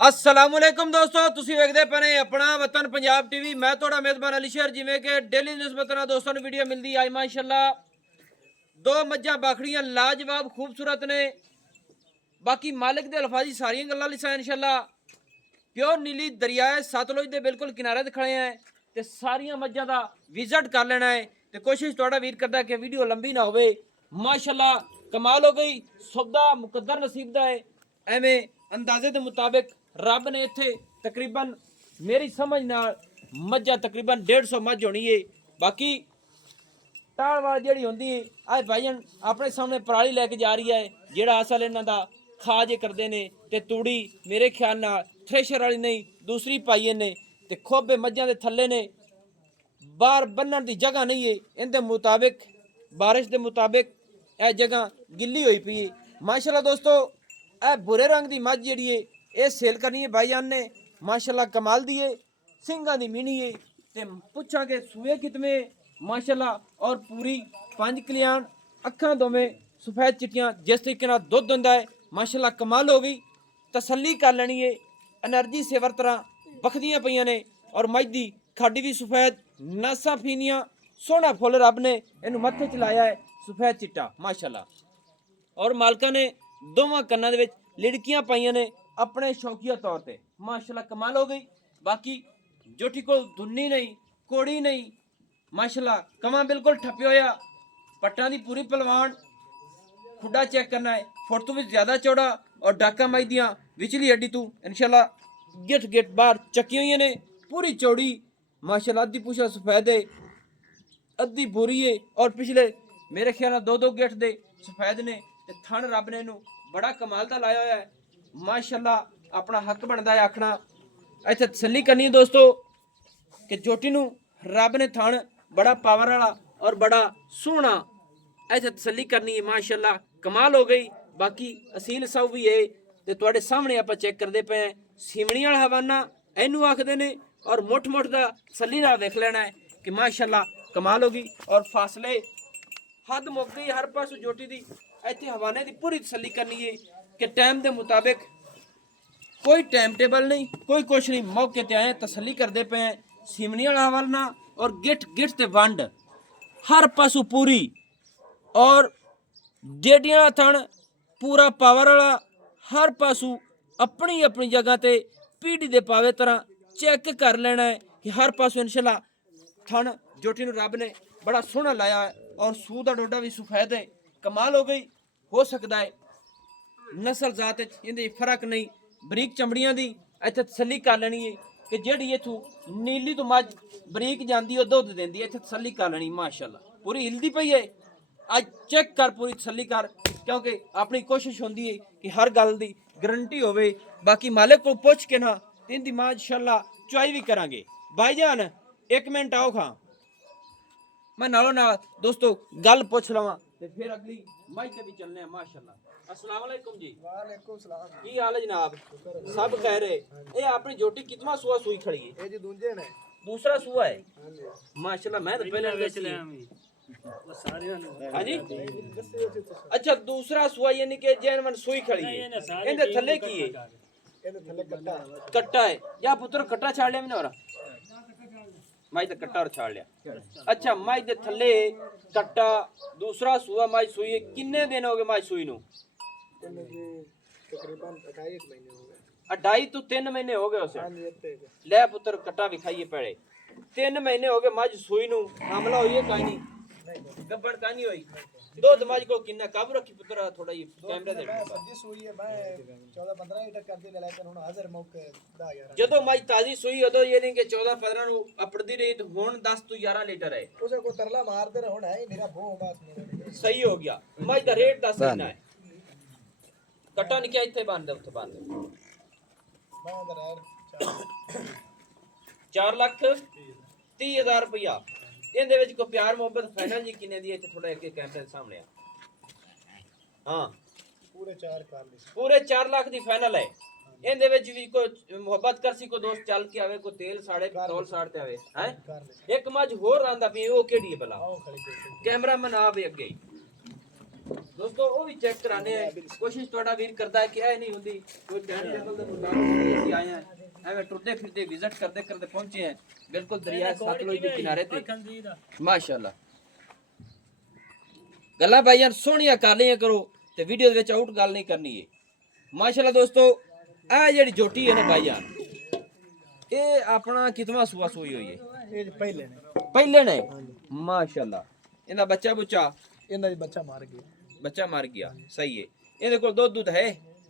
अस्सलामुअलैकुम दोस्तों, तुसी वेखदे पे ने अपना वतन पंजाब टीवी। मैं थोड़ा मेजबान अली शेर। जिमें कि डेली निस्बतन दोस्तों ने वीडियो मिलती आई माशाल्लाह दो मज्जा बाखड़ियां लाजवाब खूबसूरत ने। बाकी मालिक दे अल्फाजी सारियां गल्लां लिसा इंशाल्लाह। प्योर नीली दरियाए सतलुज दे बिल्कुल किनारे ते खड़े हैं ते सारियां मज्जां दा विजिट कर लेना है। ते कोशिश थोड़ा वीर करदा कि वीडियो लंबी ना होवे। माशाल्लाह कमाल हो गई, सौदा मुकद्दर नसीब दा है। एवें अंदाजे के मुताबिक रब ने इत्थे तकरीबन मेरी समझ नाल मज्जा तकरीबन 150 मज्ज होनी है। बाकी टालवाल जी होंगी है अज भाईजन अपने सामने पराली लैके जा रही है, जेड़ा असल इन्हों का खाज करते हैं। तो तूड़ी मेरे ख्याल नाल थ्रेशर वाली नहीं दूसरी पाई ने ते खोबे मज्जां दे थल्ले ने, बाहर बन्नण की जगह नहीं है। इनके मुताबिक बारिश के मुताबिक यह जगह गिली हुई पई है। माशाल्लाह दोस्तों यह बुरे रंग की मझ जी है ये सेल करनी है भाईजान ने। माशाल्लाह कमाल दी है, सिंगा दी मीनी है। ते पुछा के सूए कितने माशाल्लाह और पूरी 5 कल्याण अखा दोवें सफेद चिट्टियां जिस तरीके नाल दुध दिंदा है माशाल्लाह कमाल हो गई। तसल्ली कर लेनी है, एनर्जी सेवर तरह बखदियां पईयां ने और मझ दी खाडी भी सफेद नासा फीनियां सोहना फुल रब ने इनू मत्थे च लाया है सफेद चिट्टा माशाल्लाह। और मालका ने दोवां कन्नां दे विच लिड़कियां पाईयां ने अपने शौकिया तौर पर माशाल्लाह कमाल हो गई। बाकी जोटी को धुन्नी नहीं कोड़ी नहीं माशाल्लाह कमा बिल्कुल ठप्पे होया। पट्टा दी पूरी पलवान खुडा चेक करना है फुट तो भी ज्यादा चौड़ा और डाका माई दियां विचली हड्डी तू इंशाल्लाह गिट गिट बाहर चकी हुई ने पूरी चौड़ी माशाल्लाह। अद्धी पूछा सफेद है अद्धी बुरी है और पिछले मेरे ख्याल दो दो गिट दे सफेद ने। थन रब ने इनू बड़ा कमाल का लाया हुआ है माशाल्लाह। अपना हक बनता है आखना। इत्थे तसल्ली करनी है दोस्तों कि जोटी नू रब ने थन बड़ा पावर वाला और बड़ा सोहना इत्थे तसल्ली करनी है माशाल्लाह कमाल हो गई। बाकी असील सौ भी है ते तुहाडे सामने आप चेक करते पे हैं। सिमणी वाला हवाना इनू आखदे ने और मुठ मुठ का तसल्ली नाल देख लेना है कि माशाल्लाह कमाल हो गई। और फासले हद मुक गई हर पासों जोटी दी। इत्थे हवाने की पूरी तसल्ली करनी है कि टाइम के मुताबिक कोई टाइम टेबल नहीं कोई कुछ नहीं, मौके ते आए तसल्ली करते पे हैं। सिमनी वाला हवालना और गिट गिट ते वंड हर पासों पूरी और डेडियां थन पूरा पावर वाला हर पासों अपनी अपनी जगह ते पीढ़ी दे पावे तरह चेक कर लेना है कि हर पासों इंशाल्लाह थन जोटी नू रब ने बड़ा सोहना लाया है। और सूह दा डोडा भी सफेद है कमाल हो गई। हो सकता है नस्ल जात इन्हें फर्क नहीं, बरीक चमड़ियां दी इत्थे तसल्ली कर लेनी है कि जेड़ी इथों नीली तो मझ बरीक जाती है दुध देंदी है। इत्थे तसल्ली कर लेनी माशाल्लाह पूरी हिलदी पई है। अज चेक कर पूरी तसल्ली कर क्योंकि अपनी कोशिश होंदी है कि हर गल दी गारंटी होवे। बाकी मालिक को पुछ के ना इनकी माशाल्लाह चुआई भी करांगे। भाईजान एक मिनट आओ खां मैं नालों नाल दोस्तों गल पुछ लवां ते फिर अगली मज ते भी चलने हैं माशाल्लाह। अस्सलाम वालेकुम जी। वालेकुम सलाम। की हाल है जनाब? सब कह रहे ये अपनी जोटी कितना सुआ सुई खड़ी है? ये जी दूंजे ने दूसरा सुआ है हां जी माशाल्लाह। मैं तो पहले बेच लिया वो सारे हां जी। अच्छा दूसरा सुआ यानी कि जैन सुई खड़ी है। इनदे थल्ले की है? ਇਹਦੇ ਥੱਲੇ ਕੱਟਾ कट्टा है या पुत्र कट्टा छाड़ लिया मैंने और माई तो कट्टा और छाड़ लिया। अच्छा माई दे थल्ले कट्टा दूसरा सुआ माई सुई किन्ने दिन हो गए माई सुई नू? ਇਹਨੂੰ ਜੀ ਤਕਰੀਬਨ 28 ਮਹੀਨੇ ਹੋ ਗਏ। 2.5 ਤੋਂ 3 ਮਹੀਨੇ ਹੋ ਗਏ ਉਸੇ। ਹਾਂ ਜੀ ਇੱਥੇ ਲੈ ਪੁੱਤਰ ਕਟਾ ਵਿਖਾਈਏ ਪਹਿਲੇ 3 ਮਹੀਨੇ ਹੋ ਗਏ ਮੱਝ ਸੂਈ ਨੂੰ ਹਮਲਾ ਹੋਈ ਹੈ ਕਾਈ ਨਹੀਂ ਗੱਬੜ ਕਾਈ ਨਹੀਂ ਹੋਈ। ਦੁੱਧ ਮੱਝ ਕੋ ਕਿੰਨਾ ਕਾਬੂ ਰੱਖੀ ਪੁੱਤਰ ਥੋੜਾ ਜਿਹਾ ਕੈਮਰਾ ਦੇ ਸੱਜੀ ਸੂਈ ਹੈ ਮੈਂ 14 15 ਲੀਟਰ ਕਰਦੀ ਲੈ ਲੇਕਿਨ ਹੁਣ ਹਾਜ਼ਰ ਮੌਕੇ 10 11 ਜਦੋਂ ਮੱਝ ਤਾਜ਼ੀ ਸੂਈ ਉਦੋਂ ਇਹ ਨਹੀਂ ਕਿ 14 15 ਨੂੰ ਅਪੜਦੀ ਰਹੀ ਤੇ ਹੁਣ 10 ਤੋਂ 11 ਲੀਟਰ ਹੈ। ਉਸੇ ਕੋ ਤਰਲਾ ਮਾਰਦੇ ਰਹੇ ਹੁਣ ਹੈ ਮੇਰਾ ਬੋ ਬਸ ਸਹੀ ਹੋ ਗਿਆ। ਮੱਝ ਦਾ ਰੇਟ ਦੱਸ ਦੇਣਾ ਹੈ ਕਟਾ ਨਿਕਿਆ ਇੱਥੇ ਬੰਦ ਉੱਥੇ ਬੰਦ ਮੈਂ ਦਾ ਰਹਿ 4,30,000 रुपया। ਇਹਦੇ ਵਿੱਚ ਕੋਈ ਪਿਆਰ ਮੁਹੱਬਤ ਫਾਈਨਲ ਜੀ ਕਿੰਨੇ ਦੀ ਹੈ ਇੱਥੇ ਥੋੜਾ ਅੱਗੇ ਕੈਮਰੇ ਦੇ ਸਾਹਮਣੇ ਆ। ਹਾਂ ਪੂਰੇ 4 ਕਰ ਲਈ ਪੂਰੇ 4 ਲੱਖ ਦੀ ਫਾਈਨਲ ਹੈ। ਇਹਦੇ ਵਿੱਚ ਵੀ ਕੋਈ ਮੁਹੱਬਤ ਕਰਸੀ ਕੋਈ ਦੋਸਤ ਚੱਲ ਕੇ ਆਵੇ ਕੋਈ ਤੇਲ ਸਾੜੇ ਪੈਟਰੋਲ ਸਾੜ ਤੇ ਆਵੇ ਹੈ। ਕਰ ਲਈ ਇੱਕ ਮੱਝ ਹੋਰ ਆਂਦਾ ਪਈ ਉਹ ਕਿਹੜੀ ਹੈ ਭਲਾ? ਆਓ ਖੜੀ ਕੈਮਰਾਮੈਨ ਆਵੇ ਅੱਗੇ ਦੋਸਤੋ ਉਹ ਵੀ ਚੈੱਕ ਕਰਾਣੇ ਹੈ ਕੋਸ਼ਿਸ਼ ਤੁਹਾਡਾ ਵੀਰ ਕਰਦਾ ਹੈ ਕਿ ਇਹ ਨਹੀਂ ਹੁੰਦੀ ਕੋਈ ਟੈਨ ਜੰਗਲ ਦੇ ਮੁਤਾਬਕ ਅਸੀਂ ਆਏ ਹਾਂ ਐਵੇਂ ਟੁਰਦੇ ਫਿਰਦੇ ਵਿਜ਼ਿਟ ਕਰਦੇ ਕਰਦੇ ਪਹੁੰਚੇ हैं बिल्कुल दरिया सतलुज के किनारे ते माशाल्लाह गल्ला भाईयान सोहणियां कर लिया करो ते वीडियो दे विच आउट गल नहीं करनी है माशाल्लाह दोस्तों आ जेहड़ी जोटी है ना भाईयान ये अपना कितवा सुआ सोई हुई है ये पहले ने माशाल्लाह इनदा बच्चा बुच्चा इनदा बच्चा मार गया सही है ਇਹਦੇ ਕੋਲ ਦੁੱਧ ਹੈ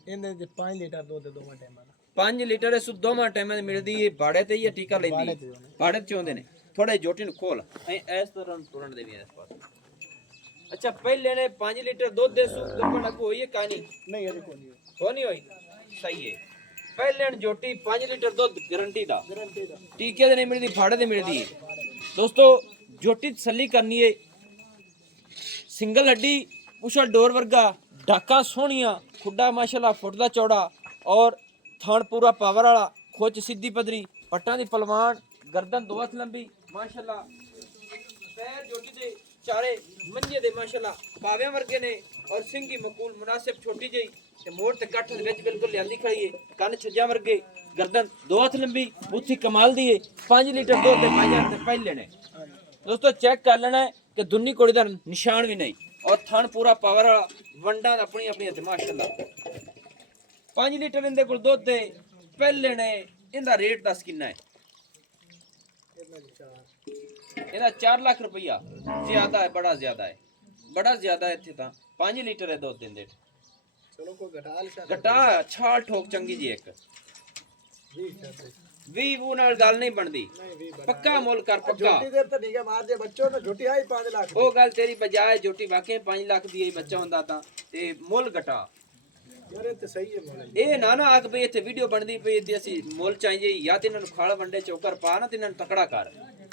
ਇਹਦੇ 5 ਲੀਟਰ ਦੁੱਧ ਦੋਵਾਂ ਟਾਈਮਾਂ ਦਾ 5 ਲੀਟਰ ਇਸ ਦੋਵਾਂ ਟਾਈਮਾਂ ਦੀ ਮਿਲਦੀ ਹੈ ਬਾੜੇ ਤੇ ਹੀ ਟੀਕਾ ਲੈਂਦੀ ਬਾੜੇ ਤੇ ਆਉਂਦੇ ਨੇ ਥੋੜੇ ਜੋਟੀ ਨੂੰ ਖੋਲ ਐ ਇਸ ਤਰ੍ਹਾਂ ਤੁਰਨ ਦੇ ਵੀ ਇਸ ਪਾਸ ਅੱਛਾ ਪਹਿਲੇ ਨੇ 5 ਲੀਟਰ ਦੁੱਧ ਦੇ ਸੂ ਗੱਪਣ ਅਗੂ ਹੋਈ ਹੈ ਕਾਨੀ ਨਹੀਂ ਇਹਦੇ ਕੋ ਨਹੀਂ ਹੋਈ ਸਹੀ ਹੈ ਪਹਿਲੇ ਨੇ ਜੋਟੀ 5 ਲੀਟਰ ਦੁੱਧ ਗਾਰੰਟੀ ਦਾ ਟੀਕੇ ਦੇ ਨਹੀਂ ਮਿਲਦੀ ਬਾੜੇ ਤੇ ਮਿਲਦੀ ਹੈ ਦੋਸਤੋ ਜੋਟੀ ਤਸੱਲੀ ਕਰਨੀ ਹੈ ਸਿੰਗਲ ਹੱਡੀ ਪੁਸ਼ਾ ਡੋਰ ਵਰਗਾ ਢਾਕਾ ਸੋਹਣੀਆਂ ਖੁੱਡਾ ਮਾਸ਼ਾਅੱਲਾ ਫੁੱਟ ਦਾ ਚੌੜਾ ਔਰ ਥਣ ਪੂਰਾ ਪਾਵਰ ਵਾਲਾ ਖੋਚ ਸਿੱਧੀ ਪਦਰੀ ਪੱਟਾਂ ਦੀ ਪਹਿਲਵਾਨ ਗਰਦਨ ਦੋ ਹੱਥ ਲੰਬੀ ਮਾਸ਼ਾਅੱਲਾ ਪੈਰ ਜੋਟੀ ਦੇ ਚਾਰੇ ਮੰਝੇ ਦੇ ਮਾਸ਼ਾਅੱਲਾ ਪਾਵਿਆਂ ਵਰਗੇ ਨੇ ਔਰ ਸਿੰਘੀ ਮਕੂਲ ਮੁਨਾਸਿਬ ਛੋਟੀ ਜਿਹੀ ਤੇ ਮੋੜ ਤੇ ਕੱਠ ਦੇ ਵਿੱਚ ਬਿਲਕੁਲ ਲਿਆਂਦੀ ਖੜੀ ਏ ਕੰਨ ਛੱਜਿਆਂ ਵਰਗੇ ਗਰਦਨ ਦੋ ਹੱਥ ਲੰਬੀ ਬੁੱਥੀ ਕਮਾਲ ਦੀ ਏ 5 ਲੀਟਰ ਦੁੱਧ ਦੇ ਪਾਈਆਂ ਤੇ ਪਹਿਲੇ ਨੇ ਦੋਸਤੋ ਚੈੱਕ ਕਰ ਲੈਣਾ ਹੈ ਕਿ ਦੁੰਨੀ ਕੋੜੀ ਦਾ ਨਿਸ਼ਾਨ ਵੀ ਨਹੀਂ और थन पूरा पावर वाला वंडा अपनी अपनी ते माशाल्लाह 5 लीटर इंदे कोल दुध दे पहले ने इंदा रेट दस कितना है इंदा 4 लाख रुपया ज्यादा है बड़ा ज्यादा है इत्थे तां 5 लीटर है दुध दिंदे चलो कोई घटा छाल ठोक चंगी जी एक 20 वो नाल गल नहीं बनदी पक्का मोल कर पक्का जोटी देर तो ठीक है मार दे बच्चों ने जोटी आई 5 लाख ओ गल तेरी बजाय जोटी वाकई 5 लाख दी बच्चा हुंदा तां ते मोल घटा यार ते सही है मोल ए ना आग बई इत्थे वीडियो बनदी पई ते ਅਸੀਂ मोल चाहिए या ते इन्हां ਨੂੰ ਖਾਲ ਵੰਡੇ ਚੌਕਰ ਪਾ ਨਾ ਤੇ ਇਹਨਾਂ ਨੂੰ ਤਕੜਾ ਕਰ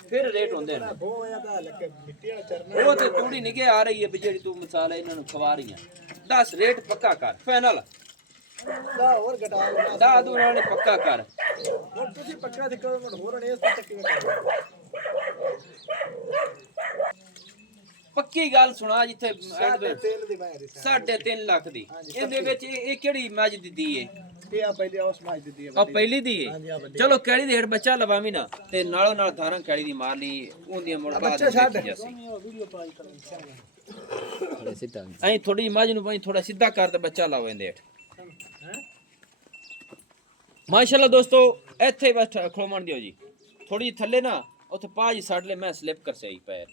ਫਿਰ ਰੇਟ ਹੁੰਦੇ ਨੇ ਉਹ ਹੋਇਆ ਤਾਂ ਲੱਗੇ ਮਿੱਟੀ ਵਾਲਾ ਚਰਨਾ ਉਹ ਤੇ ਤੂੜੀ ਨਿਗੇ ਆ ਰਹੀ ਹੈ ਵੀ ਜਿਹੜੀ ਤੂੰ ਮਿਸਾਲ ਇਹਨਾਂ ਨੂੰ ਖਵਾ ਰਹੀ ਹੈ 10 ਰੇਟ ਪੱਕਾ ਕਰ ਫਾਈਨਲ ਦਾ ਹੋਰ ਘਟਾ ਲਓ ਦਾ ਦੂਰਾਂ ਨੇ ਪੱਕਾ ਕਰ ਹੁਣ ਤੁਸੀਂ ਪੱਕਾ ਦੇ ਕਰੋ ਹੁਣ ਹੋਰ ਨੇ ਇਸ ਤੋਂ ਚੱਕੀ ਪੱਕੀ ਗੱਲ ਸੁਣਾ ਜਿੱਥੇ ਤੇਲ ਦੀ ਬਾਹਰ 3.5 ਲੱਖ ਦੀ ਇਹਦੇ ਵਿੱਚ ਇਹ ਕਿਹੜੀ ਮੱਝ ਦਿੱਤੀ ਏ ਇਹ ਆ ਪਹਿਲੇ ਉਸ ਮਾਜ ਦਿੱਤੀ ਆ ਪਹਿਲੀ ਦੀ ਏ ਚਲੋ ਕਿਹੜੀ ਦੀ ਹੇਠ ਬੱਚਾ ਲਵਾਵੀ ਨਾ ਤੇ ਨਾਲੋਂ ਨਾਲ ਧਾਰਾਂ ਕਿਹੜੀ ਦੀ ਮਾਰ ਲਈ ਉਹਦੀਆਂ ਮੁੜ ਬਾਅਦ ਵੀਡੀਓ ਪਾਈ ਕਰ ਐਂ ਥੋੜੀ ਮੱਝ ਨੂੰ ਭਾਈ ਥੋੜਾ ਸਿੱਧਾ ਕਰ ਤੇ ਬੱਚਾ ਲਾਓ ਇਹਦੇ ਹੇਠ ਮਾਸ਼ਾਅੱਲਾ ਦੋਸਤੋ ਇੱਥੇ ਬਸ ਖਲੋਮਣ ਦਿਓ ਜੀ ਥੋੜੀ ਥੱਲੇ ਨਾ ਉੱਥੇ ਪਾ ਜੀ ਸੱਟ ਲੈ ਮੈਂ ਸਲਿਪ ਕਰ ਸਹੀ ਪੈਰ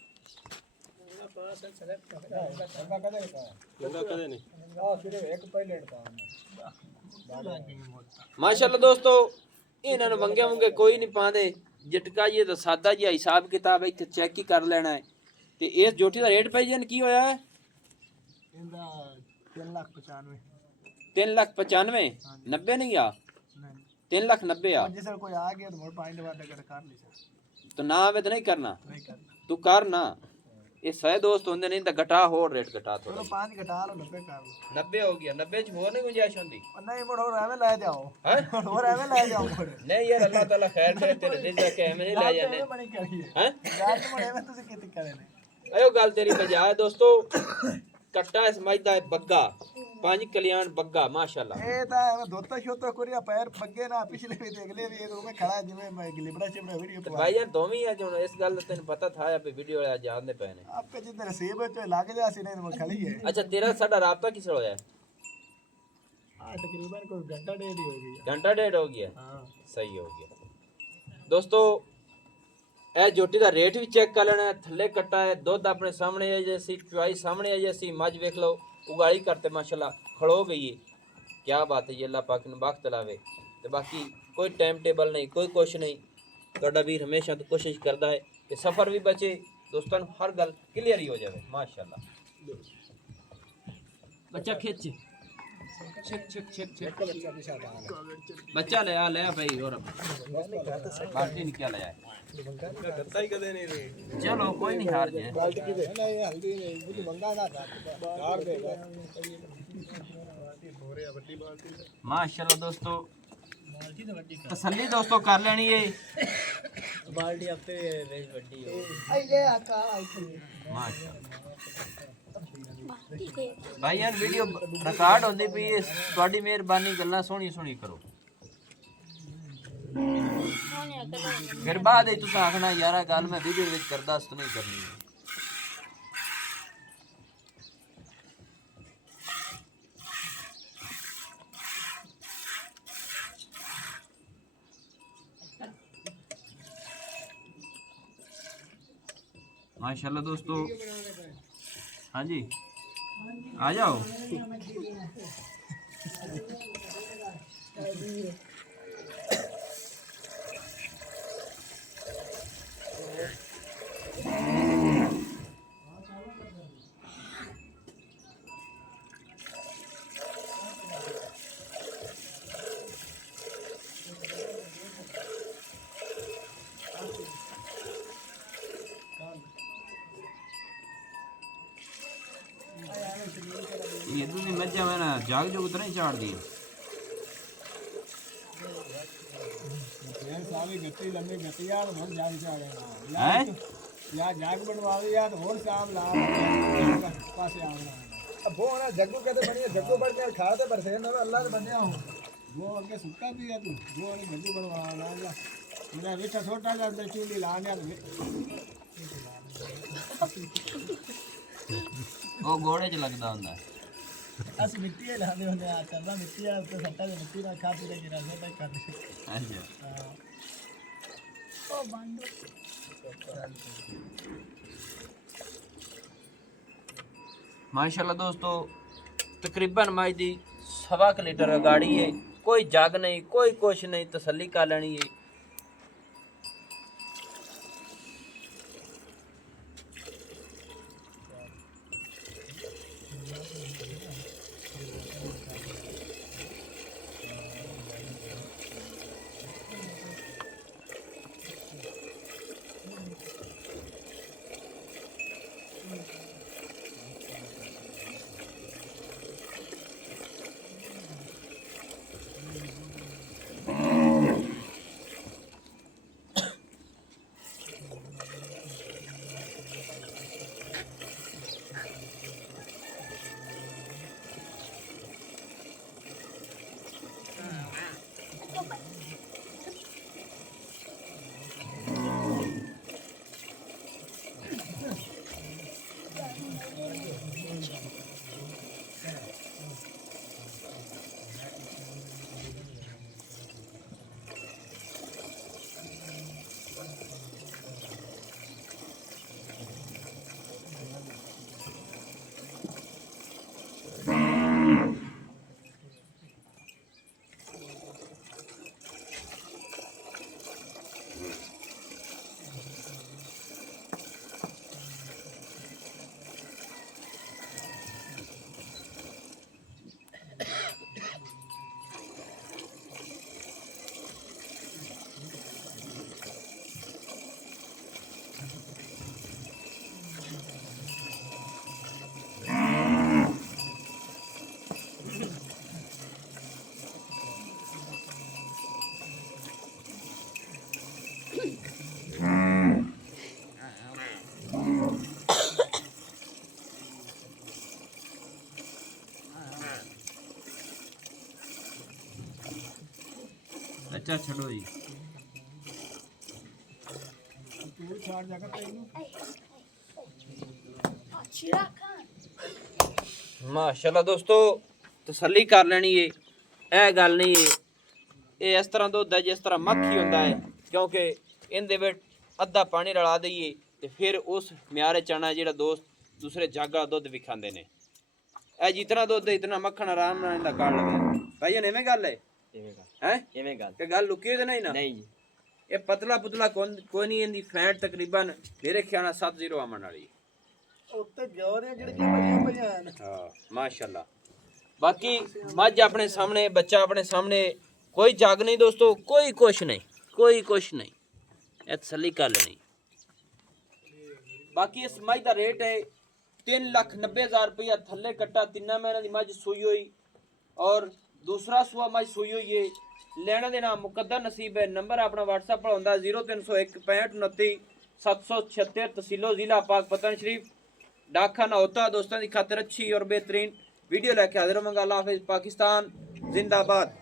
माशाल्लाह दोस्तों इन्हां नूं वंगे वंगे कोई नहीं पांदे झटका जी तो सादा जी हिसाब किताब इत्थे चेक ही कर लेना है ते इस जोटी दा रेट पई जन की होया है ਇਹਦਾ 3,95,000 3,95,000 90 नहीं आ 3,90,000 आ जिस कोई आ गया तो मोर पॉइंट वाला कर ली तो ना आवे तो नहीं करना नहीं करना तू कर ना ये सही दोस्त होंदे नहीं तो घटा होर रेट घटा थोड़ा 5 घटा लो 90 कर लो 90 हो गया 90 च होर नहीं गुंजाइश होंदी नहीं मोड़ और एवे ले जाओ हैं और एवे ले जाओ मोड़ नहीं यार अल्लाह ताला खैर करे तेरे रिज़्क़ के हमें नहीं ले जाने बड़ी करी हैं यार मोड़ एवे तुसी खेती करे ने आयो गल तेरी बजाय दोस्तों कट्टा इस मज दा बग्गा 5 कल्याण बग्गा माशाल्लाह ए ता दोता शोतो करिया पैर पग्गे ना पिछले भी देख ले ये तो मैं खड़ा जिਵੇਂ मैं लिबड़ा चिबड़ा वीडियो तो भाई यार दोमी है जो इस गल तेन पता था या पे वीडियो वाले जानदे पे ने आपके जिधर सेब है लाग जा सी नहीं खड़ी है अच्छा तेरा साडा राब्ता किस होया हां तकरीबन कोई घंटा डेढ़ ही हो गई घंटा डेढ़ हो गया हां सही हो गया दोस्तों ਇਹ ਜੋਟੀ ਦਾ ਰੇਟ ਵੀ ਚੈੱਕ ਕਰ ਲੈਣਾ ਥੱਲੇ ਕੱਟਾ ਹੈ ਦੁੱਧ ਆਪਣੇ ਸਾਹਮਣੇ ਹੈ ਜੈਸੀ ਚੁਆਈ ਸਾਹਮਣੇ ਹੈ ਜੈਸੀ ਮੱਝ ਵੇਖ ਲਓ ਉਗਾਲੀ ਕਰਤੇ ਮਾਸ਼ਾਅੱਲਾ ਖੜੋ ਗਈ ਹੈ ਕੀ ਬਾਤ ਹੈ ਜੀ ਅੱਲਾਹ ਪਾਕ ਨੂੰ ਬਖਤ ਲਾਵੇ ਤੇ ਬਾਕੀ ਕੋਈ ਟਾਈਮ ਟੇਬਲ ਨਹੀਂ ਕੋਈ ਕੁਛ ਨਹੀਂ ਤੁਹਾਡਾ ਵੀਰ ਹਮੇਸ਼ਾ ਤੋਂ ਕੋਸ਼ਿਸ਼ ਕਰਦਾ ਹੈ ਕਿ ਸਫ਼ਰ ਵੀ ਬਚੇ ਦੋਸਤਾਂ ਨੂੰ ਹਰ ਗੱਲ ਕਲੀਅਰ ਹੀ ਹੋ ਜਾਵੇ ਮਾਸ਼ਾਅੱਲਾ ਬੱਚਾ ਖਿੱਚ छिक बच्चा ले आ भाई और बाल्टी निकल आया चलो कोई नहीं हार जाए माशाल्लाह दोस्तों तसल्ली दोस्तों कर लेनी है बाल्टी अब ते रेंज बड़ी है माशाल्लाह ਭਾਈ ਯਾਰ ਵੀਡੀਓ ਰਿਕਾਰਡ ਹੁੰਦੀ ਪਈ ਹੈ, ਤੁਹਾਡੀ ਮਿਹਰਬਾਨੀ ਗੱਲਾਂ ਸੋਹਣੀ ਸੋਹਣੀ ਕਰੋ। ਫਿਰ ਬਾਅਦ ਵਿੱਚ ਤੁਸੀਂ ਆਖਣਾ ਯਾਰਾ ਗੱਲ ਮੈਂ ਵੀਡੀਓ ਵਿੱਚ ਕਰਦਾ ਸੀ ਨਹੀਂ ਕਰਨੀ ਹੈ। माशाल्लाह दोस्तों, हाँ जी आ जाओ। ये दूसरी मज्जा में ना जाग जो उतना ही चाड़ दिए। सारी गति लंबी गति यार बहुत जाग चाड़ेगा हैं या जाग बनवावे यार और साहब ला पासे आवना। अब वो ना जग्गू कहते बढ़िया जग्गू बढ़ के खाते पर से ना अल्लाह ने बनया हूं वो आगे सुक्का भी है तू वो ने जग्गू बनवाना जा मेरा बेटा छोटा जा अंदर चूली लाने वो घोड़े च लगदा हुंदा अस मिट्टी लाने होने आ चलना मिट्टी आ तो सट्टा दे मिट्टी ना खा पी के गिरा से कर दे। अच्छा ओ बांधो माशाल्लाह दोस्तों, तकरीबन मज दी 1.25 लीटर गाड़ी है, कोई जग नहीं कोई कुछ नहीं, तसल्ली कर लेनी है। अच्छा छोड़ो जी। माशाल्लाह दोस्तों, तसल्ली कर लेनी है, यह गल नहीं है ये इस तरह दुध है जिस तरह मक्खी होंदा है, क्योंकि इनदे विच अद्धा पानी रला दईए तो फिर उस म्यारे चना जिहड़ा दोस्त दूसरे जग वाला दुध विखांदे ने। यह जितना दुध है इतना मक्खन आराम नाल इंदा काढ़ लवे। भाई इवें गल है हैं गल गल लुकी तो नहीं ना? नहीं जी, ये पतला पुतला कोई नहीं, इनदी फैट तकरीबन मेरे ख्याल नाल 70 आमन वाली उत्ते जोरे जिहड़ी बड़ियां पईयां ने। हां माशाल्लाह। बाकी मज अपने सामने, बच्चा अपने सामने, कोई जग नहीं दोस्तों, कोई कुछ नहीं, कोई कुछ नहीं, ये तसल्ली कर लेनी। बाकी इस मज का रेट है 3,90,000 रुपया, थल्ले कट्टा, 3 महीने की मज सूई हुई और दूसरा सुआ मज सूई हुई है। लेना देना मुकद्दर नसीब है। नंबर अपना व्हाट्सएप पर होंदा 0301 65 29 776, तहसीलो जिला पाक पतन शरीफ। डाकखाना होता दोस्तों की खातिर अच्छी और बेहतरीन वीडियो लेके हाजिर होंगे। अल्लाह हाफिज। पाकिस्तान जिंदाबाद।